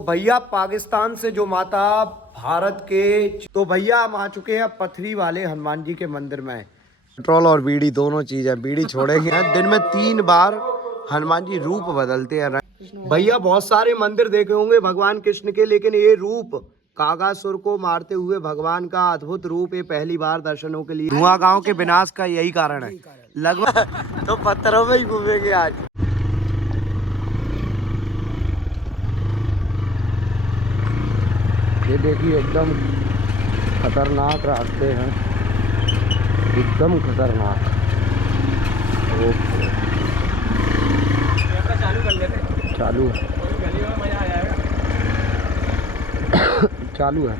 भैया पाकिस्तान से जो माता भारत के, तो भैया हम आ चुके हैं पथरी वाले हनुमान जी के मंदिर में। पेट्रोल और बीड़ी दोनों चीज है, बीड़ी छोड़ेंगे। दिन में 3 बार हनुमान जी रूप बदलते हैं। भैया बहुत सारे मंदिर देखे होंगे भगवान कृष्ण के, लेकिन ये रूप कागासुर को मारते हुए भगवान का अद्भुत रूप ये पहली बार दर्शनों के लिए। धुआं गांव के विनाश का यही कारण है लगभग। तो पत्थरों में ही घूमेंगे आज। ये देखिए एकदम खतरनाक रास्ते हैं, एकदम खतरनाक। चालू कर लेते, चालू चालू है।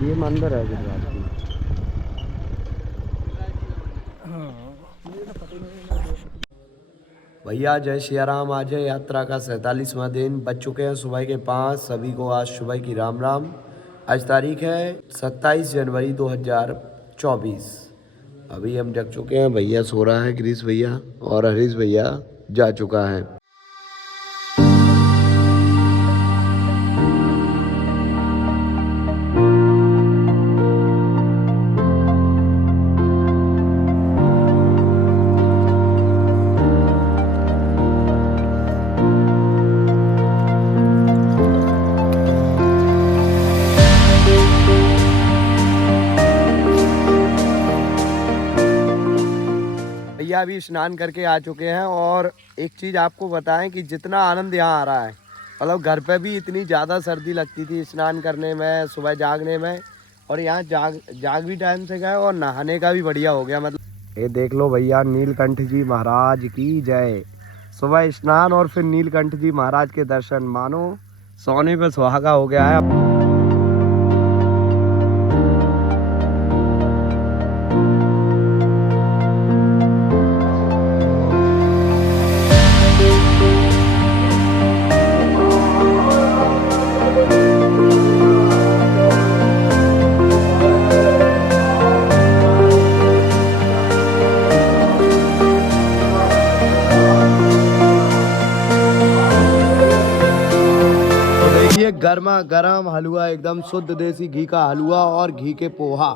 ये मंदिर है गुजरात की। भैया जय सिया राम। आज है यात्रा का 47वां दिन। बज चुके हैं सुबह के 5। सभी को आज सुबह की राम राम। आज तारीख है 27 जनवरी 2024। अभी हम जग चुके हैं। भैया सो रहा है गिरीश भैया, और हरीश भैया जा चुका है। भैया अभी स्नान करके आ चुके हैं, और एक चीज़ आपको बताएं कि जितना आनंद यहाँ आ रहा है, मतलब घर पे भी इतनी ज़्यादा सर्दी लगती थी स्नान करने में, सुबह जागने में, और यहाँ जाग भी टाइम से गए और नहाने का भी बढ़िया हो गया। मतलब ये देख लो भैया, नीलकंठ जी महाराज की जय। सुबह स्नान और फिर नीलकंठ जी महाराज के दर्शन, मानो सोने पे सुहागा हो गया है। गर्मा गर्म हलवा, एकदम शुद्ध देसी घी का हलवा और घी के पोहा,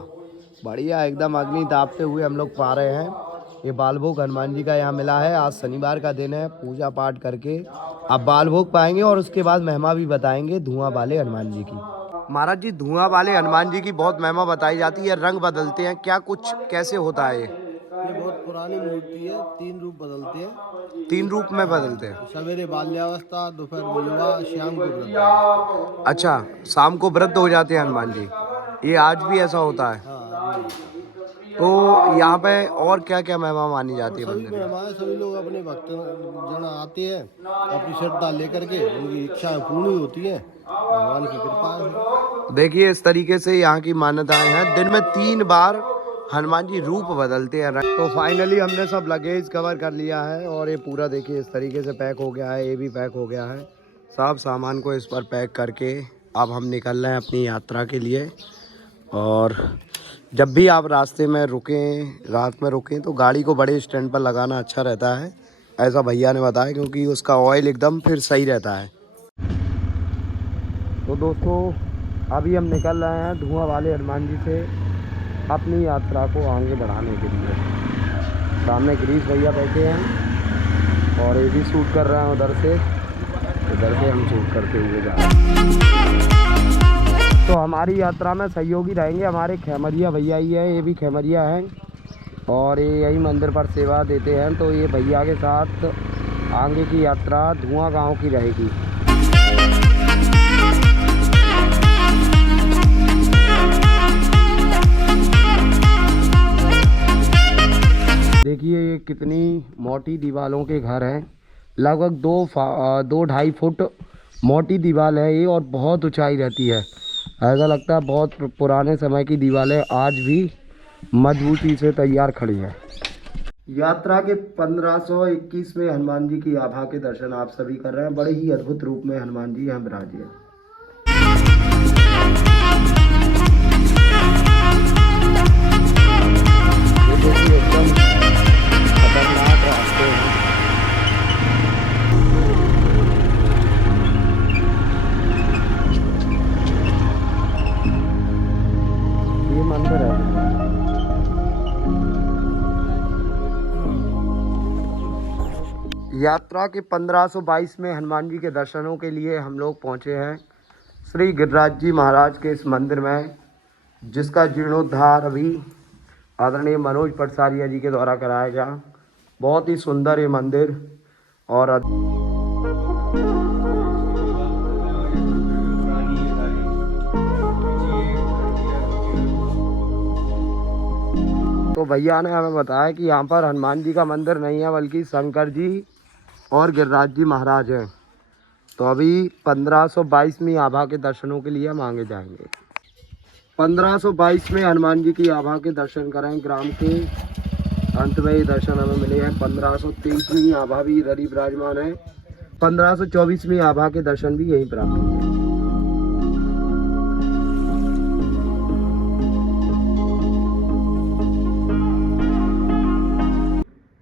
बढ़िया एकदम अग्नि तापते हुए हम लोग पा रहे हैं। ये बालभोग हनुमान जी का यहाँ मिला है। आज शनिवार का दिन है, पूजा पाठ करके अब बालभोग पाएंगे, और उसके बाद महिमा भी बताएंगे धुआं वाले हनुमान जी की। महाराज जी, धुआं वाले हनुमान जी की बहुत महिमा बताई जाती है। रंग बदलते हैं क्या, कुछ कैसे होता है ये बहुत पुरानी मूर्ति है। 3 रूप बदलते हैं। 3 रूप में बदलते हैं। सवेरे बाल्यावस्था, दोपहर युवा, शाम को वृद्ध। अच्छा, शाम को वृद्ध हो जाते हैं हनुमान जी। ये आज भी ऐसा होता है। तो यहाँ पे और क्या क्या महिमा मानी जाती है मंदिर में? सभी लोग अपने भक्त जन आते हैं, अपनी श्रद्धा लेकर के, उनकी इच्छाएं पूर्ण होती हैं, भगवान की कृपा है। देखिए इस तरीके से यहाँ की मान्यताएं हैं। दिन में 3 बार हनुमान जी रूप बदलते हैं। तो फाइनली हमने सब लगेज कवर कर लिया है, और ये पूरा देखिए इस तरीके से पैक हो गया है। ये भी पैक हो गया है। सब सामान को इस पर पैक करके अब हम निकल रहे हैं अपनी यात्रा के लिए। और जब भी आप रास्ते में रुकें, रात में रुकें, तो गाड़ी को बड़े स्टैंड पर लगाना अच्छा रहता है, ऐसा भैया ने बताया, क्योंकि उसका ऑयल एकदम फिर सही रहता है। तो दोस्तों अभी हम निकल रहे हैं धुआं वाले हनुमान जी से अपनी यात्रा को आगे बढ़ाने के लिए। सामने गिरीश भैया बैठे हैं, और ये भी शूट कर रहे हैं उधर से हम शूट करते हुए जा रहे हैं। तो हमारी यात्रा में सहयोगी रहेंगे हमारे खेमरिया भैया ही है। ये भी खेमरिया हैं, और ये यही मंदिर पर सेवा देते हैं। तो ये भैया के साथ आगे की यात्रा धुआं गांव की रहेगी। देखिए ये कितनी मोटी दीवारों के घर हैं, लगभग 2-2.5 फुट मोटी दीवार है ये, और बहुत ऊंचाई रहती है। ऐसा लगता है बहुत पुराने समय की दीवारें आज भी मजबूती से तैयार खड़ी है। यात्रा के 1521वें हनुमान जी की आभा के दर्शन आप सभी कर रहे हैं। बड़े ही अद्भुत रूप में हनुमान जी यहाँ विराजे हैं। मंदिर है। यात्रा के 1522 में हनुमान जी के दर्शनों के लिए हम लोग पहुंचे हैं श्री गिरिराज जी महाराज के इस मंदिर में, जिसका जीर्णोद्धार अभी आदरणीय मनोज पटसारिया जी के द्वारा कराया गया। बहुत ही सुंदर ये मंदिर और तो भैया ने हमें बताया कि यहाँ पर हनुमान जी का मंदिर नहीं है बल्कि शंकर जी और गिरिराज जी महाराज हैं। तो अभी 1522वीं आभा के दर्शनों के लिए हम आगे जाएंगे। 1522 में हनुमान जी की आभा के दर्शन करें। ग्राम के अंत में ये दर्शन हमें मिले हैं। 1523वीं आभा भी इधर ही विराजमान है। 1524वीं आभा के दर्शन भी यहीं प्राप्त हुए।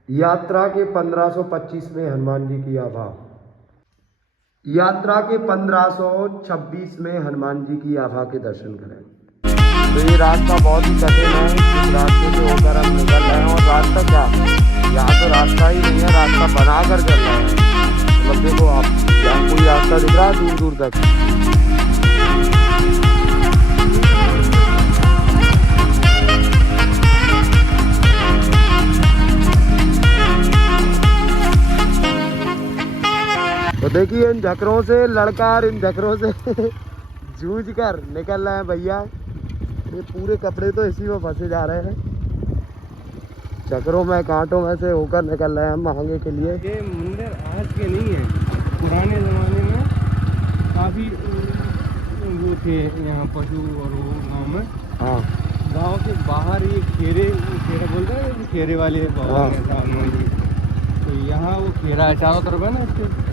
यात्रा के 1525 में हनुमान जी की आभा। यात्रा के 1526 में हनुमान जी की आभा के दर्शन करें। तो ये रास्ता बहुत ही कठिन है। इस रास्ते से होकर हम निकल रहे हैं। और रास्ता क्या, यहाँ तो रास्ता ही नहीं है, रास्ता बना कर चल रहे हैं। मतलब देखो आप, यहाँ कोई रास्ता दिख रहा है दूर दूर तक। तो देखिए इन झकरों से लड़का इन झकरों से जूझ कर निकल रहे हैं भैया। ये पूरे कपड़े तो इसी में फंसे जा रहे हैं। झकरों में कांटों में से होकर निकल रहे हैं हम आगे के लिए। ये मंदिर आज के नहीं है, पुराने ज़माने में काफ़ी वो थे यहाँ पशु और वो गाँव में। हाँ, गांव के बाहर ये खेरा बोलते हैं, खेरे वाले भगवान है हनुमान जी। तो यहाँ वो खेरा है चारों तरफ है ना, इसके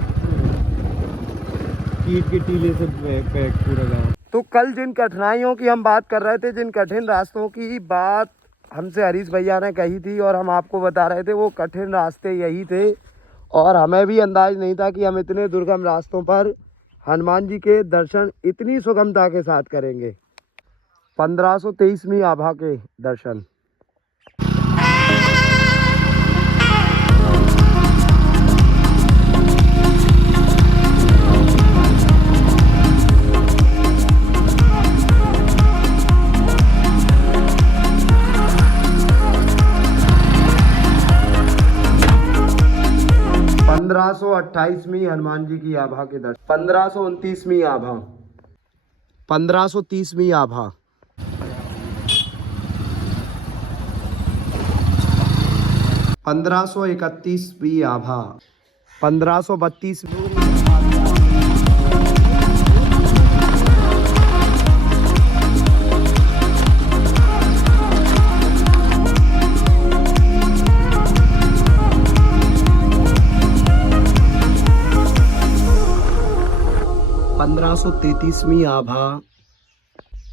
ईंट के टीले से पैक पूरा गाँव। तो कल जिन कठिनाइयों की हम बात कर रहे थे, जिन कठिन रास्तों की बात हमसे हरीश भैया ने कही थी और हम आपको बता रहे थे, वो कठिन रास्ते यही थे। और हमें भी अंदाज नहीं था कि हम इतने दुर्गम रास्तों पर हनुमान जी के दर्शन इतनी सुगमता के साथ करेंगे। 1523वीं आभा के दर्शन। सौ 28वीं हनुमान जी की आभा के दर्शन। 1529वीं आभा। 1530वीं आभा। 1531वीं आभा। 1532 1533वीं आभा।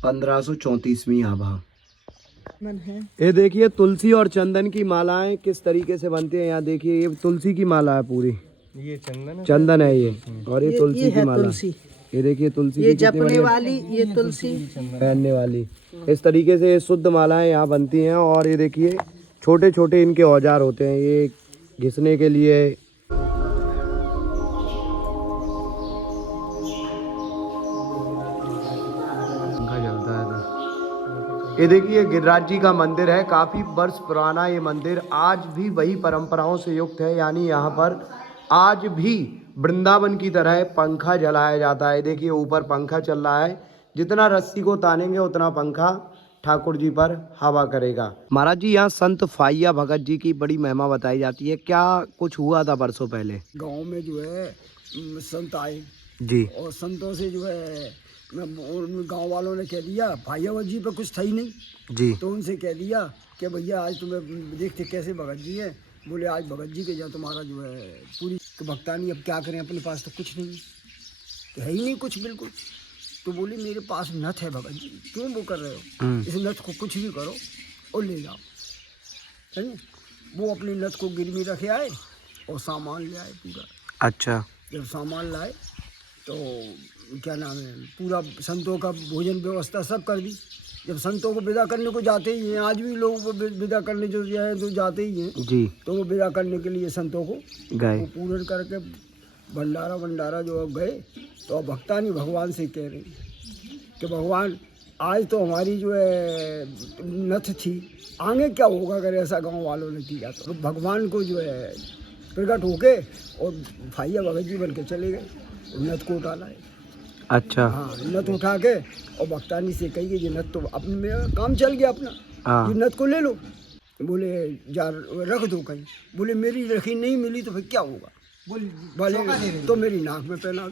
1534वीं आभा। ये देखिए तुलसी और चंदन की मालाएं किस तरीके से बनती है। यहाँ देखिए ये तुलसी की माला है पूरी, ये चंदन है ये, और ये तुलसी की माला। ये देखिए तुलसी ये जपने वाली, ये तुलसी पहनने वाली। इस तरीके से ये शुद्ध मालाएं यहाँ बनती हैं। और ये देखिए छोटे छोटे इनके औजार होते हैं, ये घिसने के लिए। ये देखिए गिरिराज जी का मंदिर है, काफ़ी वर्ष पुराना ये मंदिर आज भी वही परंपराओं से युक्त है। यानी यहाँ पर आज भी वृंदावन की तरह पंखा जलाया जाता है। देखिए ऊपर पंखा चल रहा है, जितना रस्सी को तानेंगे उतना पंखा ठाकुर जी पर हवा करेगा। महाराज जी यहाँ संत फाइया भगत जी की बड़ी महिमा बताई जाती है, क्या कुछ हुआ था वर्षों पहले? गांव में जो है संत आए जी, और संतों से जो है गांव वालों ने कह दिया, फाइया भगत जी पे कुछ था ही नहीं जी, तो उनसे कह दिया कि भैया आज तुम्हें देखते कैसे भगत जी है। बोले आज भगत जी के जा तुम्हारा जो है पूरी भक्तानी, अब क्या करें, अपने पास तो कुछ नहीं तो है ही नहीं कुछ बिल्कुल। तो बोले मेरे पास नथ है भगत जी, क्यों वो कर रहे हो, इस नथ को कुछ भी करो और ले जाओ। है वो अपनी नथ को गिरवी रखे आए और सामान ले आए पूरा। अच्छा, जब सामान लाए तो क्या नाम है, पूरा संतों का भोजन व्यवस्था सब कर दी। जब संतों को विदा करने को जाते ही हैं, आज भी लोगों को विदा करने जो है तो जाते ही हैं जी, तो वो विदा करने के लिए संतों को गए। वो पूर्ण करके भंडारा जो अब गए, तो अब भक्तानी भगवान से कह रही कि भगवान आज तो हमारी जो है नथ थी, आगे क्या होगा अगर ऐसा गांव वालों ने किया। तो भगवान को जो है प्रकट होके और फाइया भगत जी बन के चले गए, नथ को उठाना है। अच्छा, हाँ, नथ उठा के और भक्तानी से कही कि ये नथ तो अपने में काम चल गया अपना, हाँ, ये नथ को ले लो। बोले जा रख दो कहीं। बोले मेरी रखी नहीं मिली तो फिर क्या होगा। बोले तो मेरी नाक में पहना दो।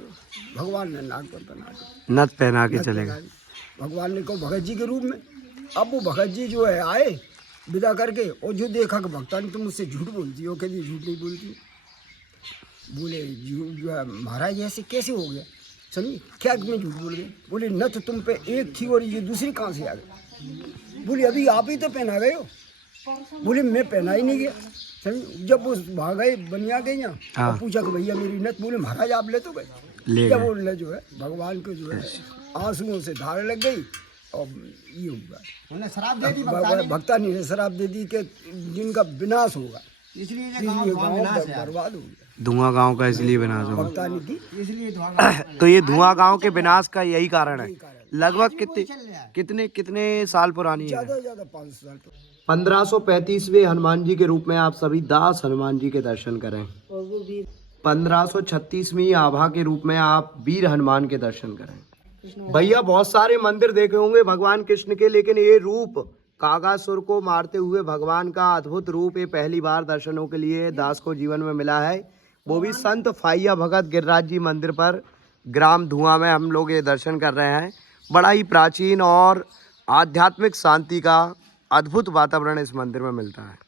भगवान ने नाक पर पहना दो, नथ पहना के नथ चले पहना गए। दी। भगवान ने कहा भगत जी के रूप में। अब वो भगत जी जो है आए विदा करके, और जो देखा कि भक्तानी तुम मुझसे झूठ बोलती हो, कहती झूठ नहीं बोलती। बोले झूठ जो है महाराज ऐसे कैसे हो गया, समझी क्या मैं झूठ बोल गई। बोले नथ तुम पे एक थी और ये दूसरी कहाँ से आ गई। बोले अभी आप ही तो पहना गए हो। बोले मैं पहना ही नहीं गया, समझी। जब वो भाग गए बनिया गई यहाँ, हाँ। और पूछा कि भैया मेरी नथ। बोले महाराज आप ले तो गए। ले जब गए। बोले जो है भगवान को जो है आंसुओं से धार लग गई और ये हुआ, उन्हें शराब दे दी भक्तानी ने शराब दे दी कि जिनका विनाश होगा, इसलिए इसलिए गाँव बर्बाद हो गया धुआं गांव का इसलिए विनाश होगा। भक्तानी की। इसलिए तो ये धुआं गांव के विनाश का यही कारण है। लगभग कितने कितने साल पुरानी है? ज़्यादा से ज़्यादा 5 साल। 1535वें हनुमान जी के रूप में आप सभी दास हनुमान जी के दर्शन करें। 1536वीं आभा के रूप में आप वीर हनुमान के दर्शन करें। भैया बहुत सारे मंदिर देखे होंगे भगवान कृष्ण के, लेकिन ये रूप कागासुर को मारते हुए भगवान का अद्भुत रूप ये पहली बार दर्शनों के लिए दास को जीवन में मिला है, वो भी संत फाइया भगत गिरिराज जी मंदिर पर ग्राम धुआं में हम लोग ये दर्शन कर रहे हैं। बड़ा ही प्राचीन और आध्यात्मिक शांति का अद्भुत वातावरण इस मंदिर में मिलता है।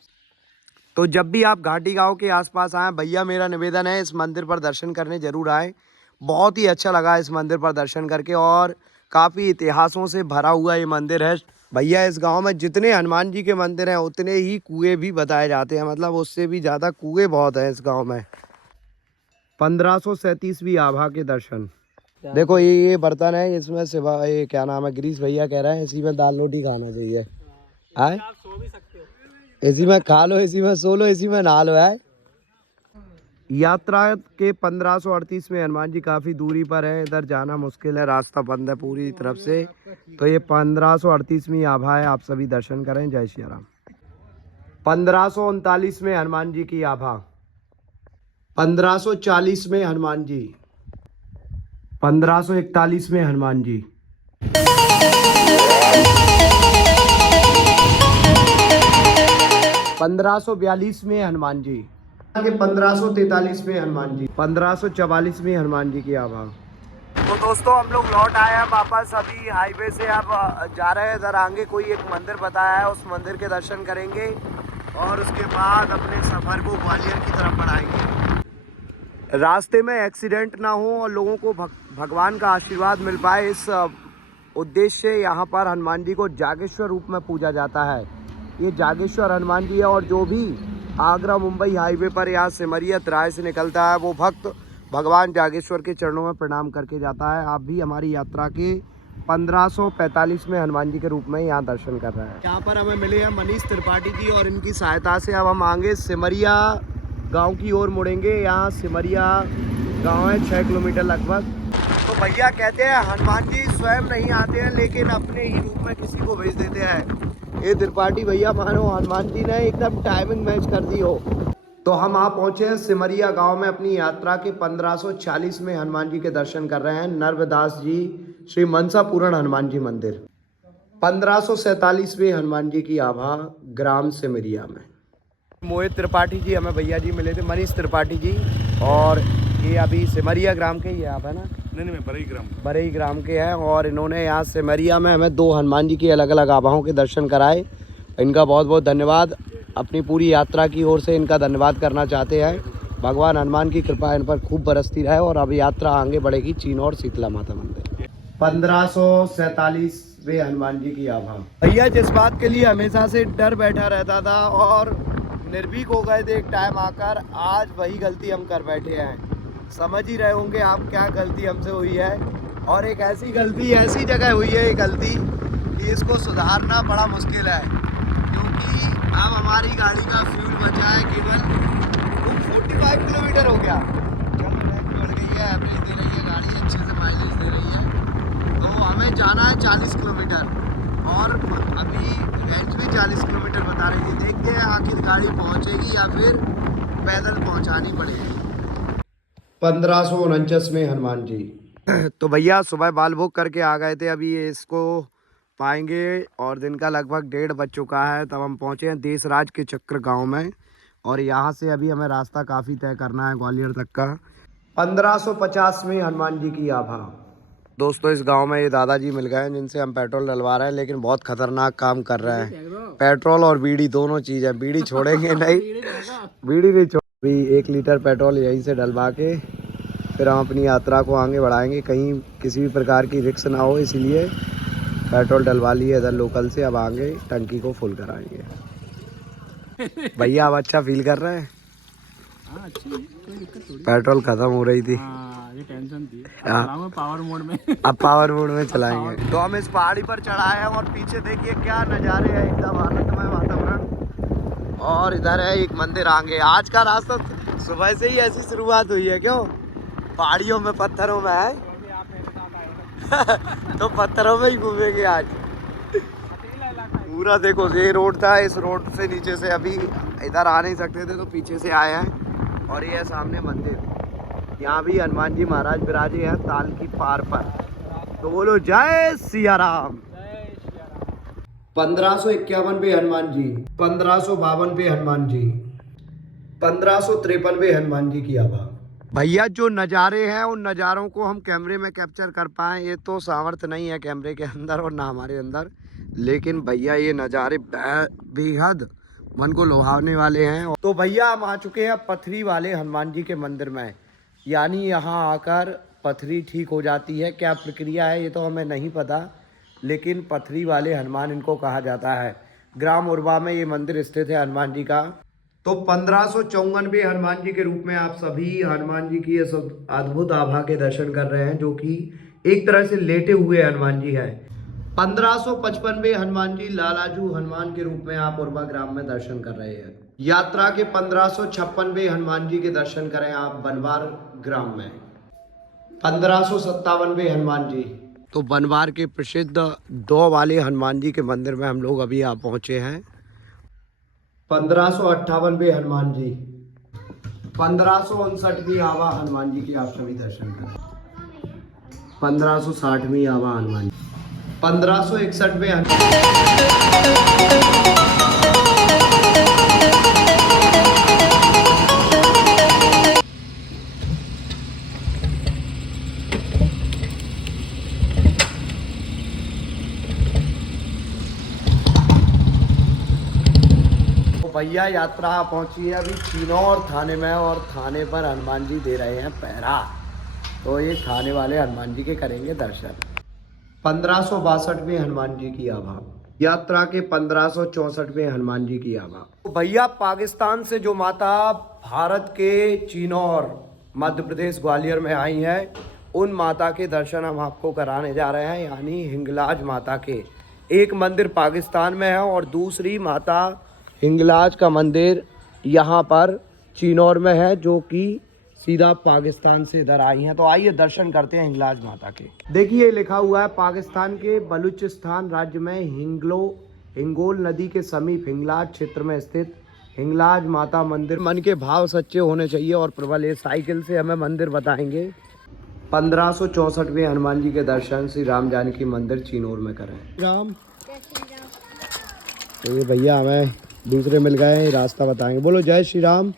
तो जब भी आप घाटी गांव के आसपास आएँ भैया, मेरा निवेदन है इस मंदिर पर दर्शन करने जरूर आए। बहुत ही अच्छा लगा इस मंदिर पर दर्शन करके, और काफ़ी इतिहासों से भरा हुआ ये मंदिर है भैया। इस गांव में जितने हनुमान जी के मंदिर हैं उतने ही कुएं भी बताए जाते हैं, मतलब उससे भी ज़्यादा कुएं बहुत हैं इस गांव में। 1537वीं आभा के दर्शन। देखो ये बर्तन है, इसमें सिवा ये क्या नाम है, गिरीश भैया कह रहे हैं इसी में दाल रोटी खाना चाहिए। आए इसी में खा लो, इसी में सो लो, इसी में नहा लो। है यात्रा के 1538 में हनुमान जी काफ़ी दूरी पर है, इधर जाना मुश्किल है, रास्ता बंद है पूरी तरफ से। तो ये 1538वीं आभा है, आप सभी दर्शन करें। जय श्री राम। 1539 में हनुमान जी की आभा। 1540 में हनुमान जी। 1541 में हनुमान जी। 1542 में हनुमान जी के 1543 में हनुमान जी। 1544 में हनुमान जी की आभा। तो दोस्तों हम लोग लौट आए हैं वापस, अभी हाईवे से अब जा रहे हैं। इधर आगे कोई एक मंदिर बताया है, उस मंदिर के दर्शन करेंगे और उसके बाद अपने सफर को ग्वालियर की तरफ बढ़ाएंगे। रास्ते में एक्सीडेंट ना हो और लोगों को भगवान का आशीर्वाद मिल पाए, इस उद्देश्य से यहाँ पर हनुमान जी को जागेश्वर रूप में पूजा जाता है। ये जागेश्वर हनुमान जी है, और जो भी आगरा मुंबई हाईवे पर यहाँ सिमरिया तिराहे से निकलता है वो भक्त भगवान जागेश्वर के चरणों में प्रणाम करके जाता है। आप भी हमारी यात्रा के 1545 में हनुमान जी के रूप में यहाँ दर्शन कर रहे हैं। यहाँ पर हमें मिले हैं मनीष त्रिपाठी जी, और इनकी सहायता से अब हम आगे सिमरिया गांव की ओर मुड़ेंगे। यहाँ सिमरिया गांव है 6 किलोमीटर लगभग। तो भैया कहते हैं हनुमान जी स्वयं नहीं आते हैं, लेकिन अपने ही रूप में किसी को भेज देते हैं। ये त्रिपाठी भैया मानो हनुमान जी ने एकदम टाइमिंग मैच कर दी हो। तो हम आप पहुँचे हैं सिमरिया गांव में अपनी यात्रा के 1540 में हनुमान जी के दर्शन कर रहे हैं। नर्वदास जी श्री मनसा पूरण हनुमान जी मंदिर। 1547 हनुमान जी की आभा ग्राम सिमरिया में। मोहित त्रिपाठी जी हमें भैया जी मिले थे, मनीष त्रिपाठी जी, और ये अभी सिमरिया ग्राम के ही है आप, है ना? नहीं बरई ग्राम के हैं, और इन्होंने यहाँ सिमरिया में हमें 2 हनुमान जी की अलग अलग आभाओं के दर्शन कराए। इनका बहुत बहुत धन्यवाद। अपनी पूरी यात्रा की ओर से इनका धन्यवाद करना चाहते हैं। भगवान हनुमान की कृपा इन पर खूब बरसती रहे, और अब यात्रा आगे बढ़ेगी चीन और शीतला माता मंदिर। 1547 हनुमान जी की आभा। भैया जिस बात के लिए हमेशा से डर बैठा रहता था और निर्भीक हो गए थे एक टाइम आकर, आज वही गलती हम कर बैठे हैं। समझ ही रहे होंगे आप क्या गलती हमसे हुई है। और एक ऐसी गलती, ऐसी जगह हुई है ये गलती कि इसको सुधारना बड़ा मुश्किल है, क्योंकि अब हमारी गाड़ी का फ्यूल बचा है केवल 45 किलोमीटर हो गया। चलो रैंक बढ़ गई है, एवरेज दे रही है गाड़ी, अच्छे से माइलेज दे रही है। तो हमें जाना है 40 किलोमीटर और अभी रेंज भी 40 किलोमीटर बता रही है। देखते हैं आखिर गाड़ी पहुंचेगी या फिर पैदल पहुंचानी पड़ेगी। 1549 में हनुमान जी। तो भैया सुबह बाल बुक करके आ गए थे, अभी ये इसको पाएंगे और दिन का लगभग 1:30 बज चुका है। तब हम पहुंचे हैं देशराज के चक्र गांव में और यहाँ से अभी हमें रास्ता काफ़ी तय करना है ग्वालियर तक का। 1550 में हनुमान जी की आभा। दोस्तों इस गांव में ये दादाजी मिल गए हैं जिनसे हम पेट्रोल डलवा रहे हैं, लेकिन बहुत खतरनाक काम कर रहे हैं। पेट्रोल और बीड़ी दोनों चीज़ है, बीड़ी छोड़ेंगे नहीं, बीड़ी नहीं छोड़। अभी 1 लीटर पेट्रोल यहीं से डलवा के फिर हम अपनी यात्रा को आगे बढ़ाएंगे, कहीं किसी भी प्रकार की रिस्क ना हो, इसीलिए पेट्रोल डलवा लिए इधर लोकल से। अब आगे टंकी को फुल कराएंगे। भैया अब अच्छा फील कर रहे हैं? पेट्रोल खत्म हो रही थी, ये टेंशन थी। हाँ, पावर मोड में अब पावर मोड में चलाएंगे। तो हम इस पहाड़ी पर चढ़ाए हैं और पीछे देखिए क्या नज़ारे हैं, एकदम आनंदमय वातावरण। और इधर है एक मंदिर आगे। आज का रास्ता सुबह से ही ऐसी शुरुआत हुई है, क्यों पहाड़ियों में पत्थरों में है तो पत्थरों में ही घूमेंगे आज पूरा। देखो ये रोड था, इस रोड से नीचे से अभी इधर आ नहीं सकते थे तो पीछे से आए हैं। और ये है सामने मंदिर, यहाँ भी हनुमान जी महाराज विराजे हैं ताल की पार पर। तो बोलो जय सिया राम। 1551 पे हनुमान जी, 1552 पे हनुमान जी, 1553 पे हनुमान जी की आभा। भैया जो नज़ारे हैं उन नज़ारों को हम कैमरे में कैप्चर कर पाएँ ये तो सामर्थ्य नहीं है कैमरे के अंदर और ना हमारे अंदर, लेकिन भैया ये नज़ारे बेहद मन को लुभाने वाले हैं। तो भैया हम आ चुके हैं पथरी वाले हनुमान जी के मंदिर में, यानी यहाँ आकर पथरी ठीक हो जाती है। क्या प्रक्रिया है ये तो हमें नहीं पता, लेकिन पथरी वाले हनुमान इनको कहा जाता है। ग्राम उर्वा में ये मंदिर स्थित है हनुमान जी का। तो 1554 हनुमान जी के रूप में आप सभी हनुमान जी की इस अद्भुत आभा के दर्शन कर रहे हैं, जो कि एक तरह से लेटे हुए हनुमान जी है। 1555 हनुमान जी लालाजू हनुमान के रूप में आप उर्वा ग्राम में दर्शन कर रहे हैं। यात्रा के 1556 हनुमान जी के दर्शन करें आप बनवार ग्राम में। 1557 हनुमान जी, तो बनवार के प्रसिद्ध 2 वाले हनुमान जी के मंदिर में हम लोग अभी आप पहुंचे हैं। 1558 हनुमान जी, 1559 आवा हनुमान जी की आप सभी दर्शन करें। 1560 आवा हनुमान जी, 1561 भैया यात्रा पहुंची है अभी चिनौर थाने में, और थाने पर हनुमान जी दे रहे हैं पहरा। तो ये थाने वाले हनुमान जी के करेंगे दर्शन। 1562 हनुमान जी की आभा। यात्रा के 1564 हनुमान जी की आभा। तो भैया पाकिस्तान से जो माता भारत के चिनौर मध्य प्रदेश ग्वालियर में आई है, उन माता के दर्शन हम आपको कराने जा रहे हैं, यानी हिंगलाज माता के। एक मंदिर पाकिस्तान में है और दूसरी माता हिंगलाज का मंदिर यहाँ पर चिनौर में है, जो कि सीधा पाकिस्तान से इधर आई हैं। तो आइए दर्शन करते हैं हिंगलाज माता के। देखिए लिखा हुआ है पाकिस्तान के बलूचिस्तान राज्य में हिंगोल नदी के समीप हिंगलाज क्षेत्र में स्थित हिंगलाज माता मंदिर। मन के भाव सच्चे होने चाहिए और प्रबल। ये साइकिल से हमें मंदिर बताएंगे। 1564 हनुमान जी के दर्शन श्री राम जानकी मंदिर चिनौर में करें। राम तो ये भैया हमें दूसरे मिल गए, रास्ता बताएंगे। बोलो जय श्री राम।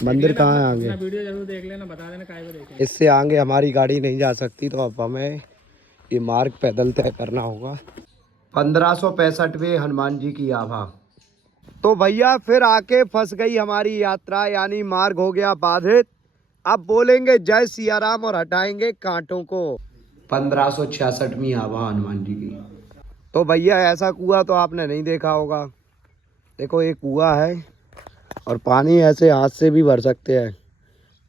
मंदिर कहाँ है आगे? वीडियो जरूर देख लेना, बता देना कहाँ पे देखें। इससे आगे हमारी गाड़ी नहीं जा सकती, तो अब हमें ये मार्ग पैदल तय करना होगा। 1565 हनुमान जी की आभा। तो भैया फिर आके फंस गई हमारी यात्रा, यानी मार्ग हो गया बाधित। अब बोलेंगे जय सिया राम और हटाएंगे कांटों को। 1566 आभा हनुमान जी की। तो भैया ऐसा कुआं तो आपने नहीं देखा होगा। देखो एक कुआं है और पानी ऐसे हाथ से भी भर सकते हैं,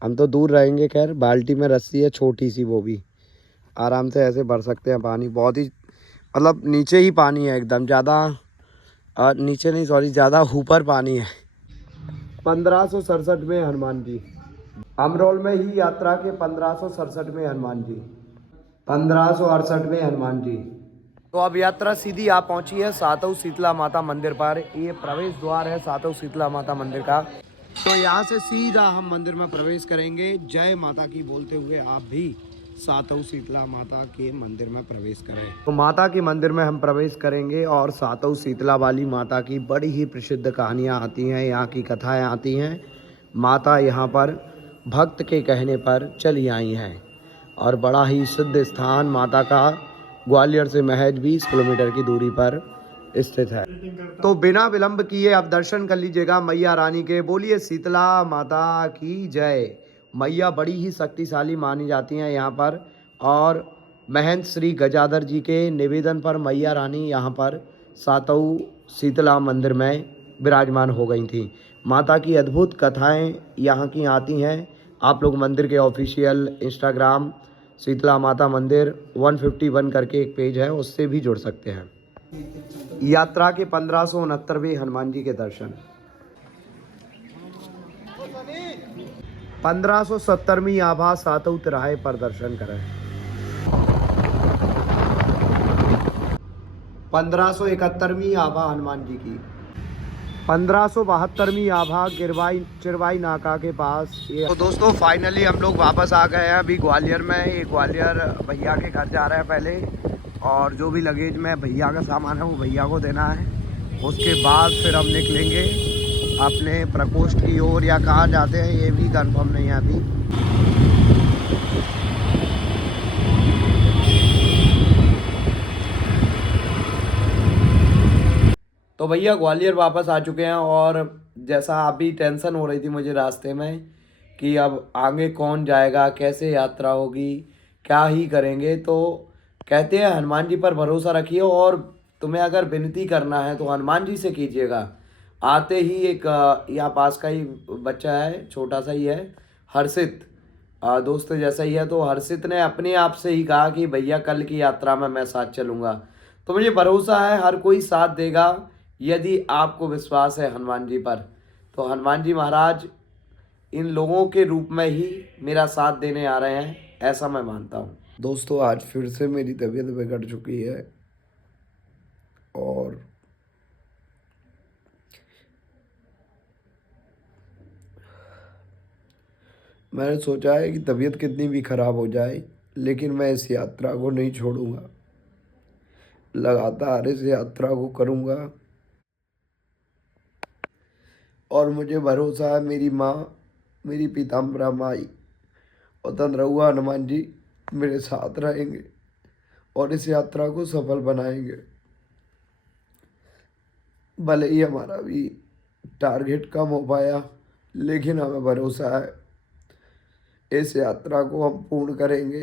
हम तो दूर रहेंगे, खैर बाल्टी में रस्सी है छोटी सी, वो भी आराम से ऐसे भर सकते हैं पानी। बहुत ही मतलब नीचे ही पानी है एकदम, ज़्यादा नीचे नहीं, सॉरी, ज़्यादा ऊपर पानी है। 1567 में हनुमान जी, अमरोल में ही यात्रा के 1567 में हनुमान जी, 1568 में हनुमान जी। तो अब यात्रा सीधी आ पहुंची है सातव शीतला माता मंदिर पर। ये प्रवेश द्वार है सातव शीतला माता मंदिर का। तो यहाँ से सीधा हम मंदिर में प्रवेश करेंगे। जय माता की बोलते हुए आप भी सातव शीतला माता के मंदिर में प्रवेश करें। तो माता के मंदिर में हम प्रवेश करेंगे और सातव शीतला वाली माता की बड़ी ही प्रसिद्ध कहानियाँ आती हैं, यहाँ की कथाएँ आती हैं। माता यहाँ पर भक्त के कहने पर चली आई हैं और बड़ा ही सिद्ध स्थान माता का ग्वालियर से महज 20 किलोमीटर की दूरी पर स्थित है। तो बिना विलंब किए आप दर्शन कर लीजिएगा मैया रानी के। बोलिए शीतला माता की जय। मैया बड़ी ही शक्तिशाली मानी जाती हैं यहाँ पर, और महंत श्री गजाधर जी के निवेदन पर मैया रानी यहाँ पर सातव शीतला मंदिर में विराजमान हो गई थी। माता की अद्भुत कथाएं यहाँ की आती हैं। आप लोग मंदिर के ऑफिशियल इंस्टाग्राम शीतला माता मंदिर 151 करके एक पेज है, उससे भी जुड़ सकते हैं। यात्रा के 1569वें हनुमान जी के दर्शन। 1570वीं आभा सातव तिराहे पर दर्शन करें। 1571वीं आभा हनुमान जी की। 1572वीं आभा चिरवाई नाका के पास। ये तो दोस्तों फाइनली हम लोग वापस आ गए हैं अभी ग्वालियर में। ये ग्वालियर भैया के घर जा रहे हैं पहले, और जो भी लगेज में भैया का सामान है वो भैया को देना है। उसके बाद फिर हम निकलेंगे अपने प्रकोष्ठ की ओर, या कहाँ जाते हैं ये भी कंफर्म नहीं है अभी। तो भैया ग्वालियर वापस आ चुके हैं, और जैसा अभी टेंशन हो रही थी मुझे रास्ते में कि अब आगे कौन जाएगा, कैसे यात्रा होगी, क्या ही करेंगे, तो कहते हैं हनुमान जी पर भरोसा रखिए, और तुम्हें अगर विनती करना है तो हनुमान जी से कीजिएगा। आते ही एक यहाँ पास का ही बच्चा है, छोटा सा ही है, हर्षित, दोस्त जैसा ही है, तो हर्षित ने अपने आप से ही कहा कि भैया कल की यात्रा में मैं साथ चलूँगा। तो मुझे भरोसा है हर कोई साथ देगा यदि आपको विश्वास है हनुमान जी पर। तो हनुमान जी महाराज इन लोगों के रूप में ही मेरा साथ देने आ रहे हैं, ऐसा मैं मानता हूँ। दोस्तों आज फिर से मेरी तबीयत बिगड़ चुकी है, और मैंने सोचा है कि तबीयत कितनी भी खराब हो जाए लेकिन मैं इस यात्रा को नहीं छोड़ूंगा, लगातार इस यात्रा को करूंगा। और मुझे भरोसा है मेरी माँ, मेरी पीताम्बरा माई और तंद्रहुआ हनुमान जी मेरे साथ रहेंगे और इस यात्रा को सफल बनाएंगे। भले ही हमारा भी टारगेट कम हो पाया, लेकिन हमें भरोसा है इस यात्रा को हम पूर्ण करेंगे।